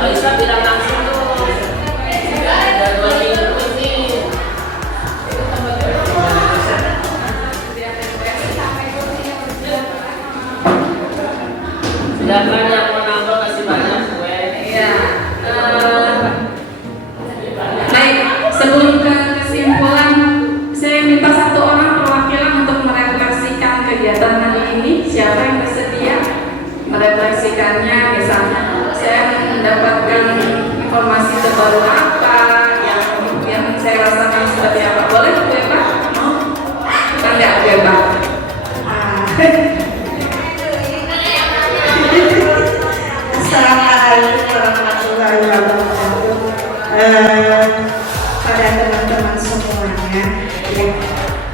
Aisyah bilang langsung tuh ada 2 minggu ini. Silakan yang mau nambah kasih banyak gue. Iya. Baik, sebelum ke kesimpulan, saya minta satu orang perwakilan untuk merefleksikan kegiatan hari ini. Siapa yang bersedia merefleksikannya? Misalnya, saya mendapatkan informasi terbaru apa yang saya rasakan seperti apa. Boleh Bu Eva? Mau? Kan nggak Bu Eva? Assalamualaikum warahmatullahi wabarakatuh. Pada teman-teman semuanya, ya,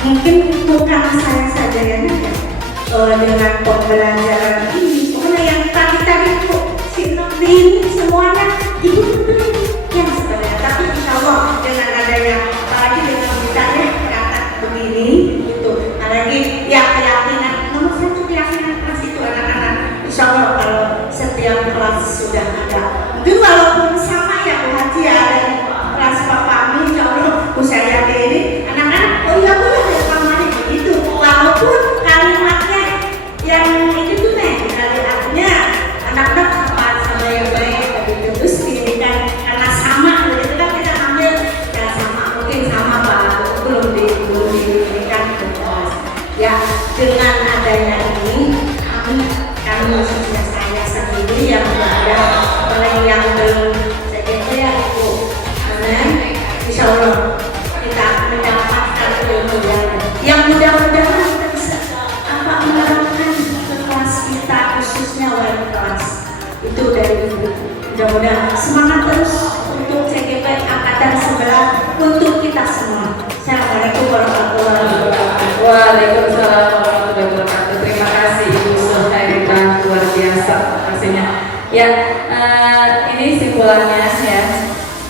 mungkin bukan saya saja yang ada dengan pembelajaran ini. Pokoknya yang tadi itu si semuanya ibu yang sebenarnya. Tapi insya Allah dengan adanya apalagi dengan ditanya kata begini gitu, apalagi ya keyakinan nomor 1 keyakinan kelas itu anak-anak. Insya Allah kalau setiap kelas sudah ada, mungkin walaupun sama ya Bu Haji ada di kelas Pak Fahmi, insya Allah Bu saya ini anak-anak oh iya boleh ya kamarnya begitu, walaupun kalimatnya yang itu tuh dari artinya anak-anak tepat sama yang baik begitu. Terus ini kan karena sama begitu kan kita ambil ya sama, mungkin sama Pak belum diberikan ke kelas ya. Dengan adanya ini kami yang mudah-mudahan kita bisa menerapkan ke kelas kita, khususnya wali kelas itu dari ibu. Mudah-mudahan semangat terus untuk CGP Angkatan 9 untuk kita semua. Assalamualaikum warahmatullahi wabarakatuh. Waalaikumsalam warahmatullahi wabarakatuh. Terima kasih Ibu Suhairita, luar biasa pastinya. Ya, ini simpulannya ya.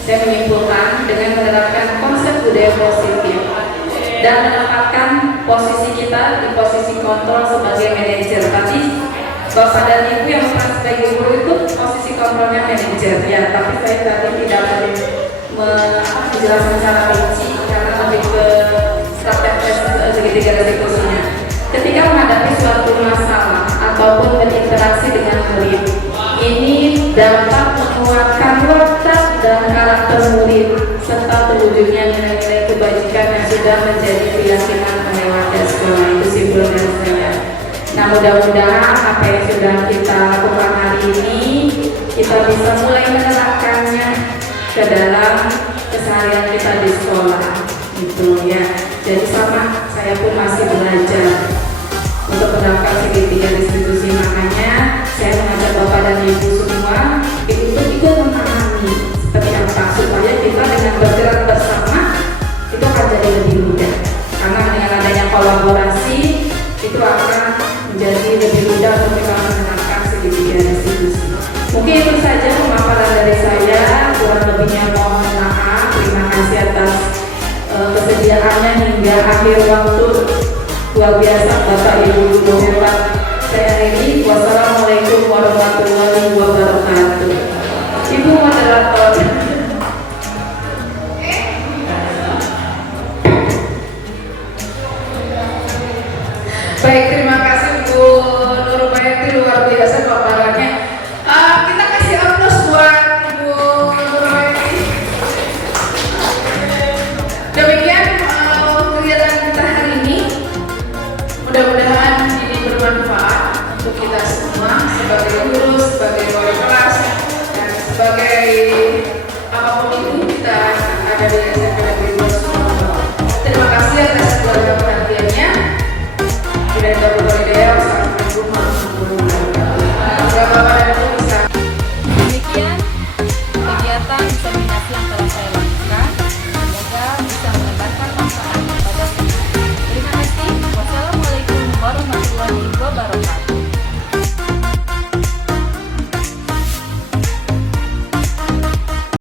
Saya menyimpulkan dengan menerapkan konsep budaya positif dan menempatkan posisi kita di posisi kontrol sebagai manajer. Tadi Bapak dan Ibu yang bukan sebagai guru itu posisi kontrolnya manajer ya, tapi saya tadi tidak menjelaskan secara rinci karena lebih ke segitiga resikonya. Ketika menghadapi suatu masalah ataupun berinteraksi dengan murid, ini dapat menguatkan watak dan karakter murid serta terwujudnya nilai-nilai kebajikan yang sudah menjadi keyakinan melewati sekolah. Itu simpulnya saya. Nah, mudah-mudahan apa yang sudah kita lakukan hari ini kita bisa mulai menerapkannya ke dalam keseharian kita di sekolah, gitu ya. Jadi sama, saya pun masih belajar untuk menerapkan segitiga distribusi. Makanya saya mengajak Bapak dan Ibu semua untuk ikut memahami seperti apa supaya kita dengan bergerak bersama itu akan jadi lebih mudah. Karena dengan adanya kolaborasi itu akan menjadi lebih mudah untuk kita menerapkan segitiga distribusi. Mungkin itu saja pemaparan dari saya. Kurang lebihnya mohon maaf. Terima kasih atas kesediaannya hingga akhir waktu. Luar biasa Bapak Ibu guru hebat saya ini. Wassalamualaikum warahmatullahi wabarakatuh. Ibu moderator. Baik, terima kasih Bu Nurmayati, luar biasa paparan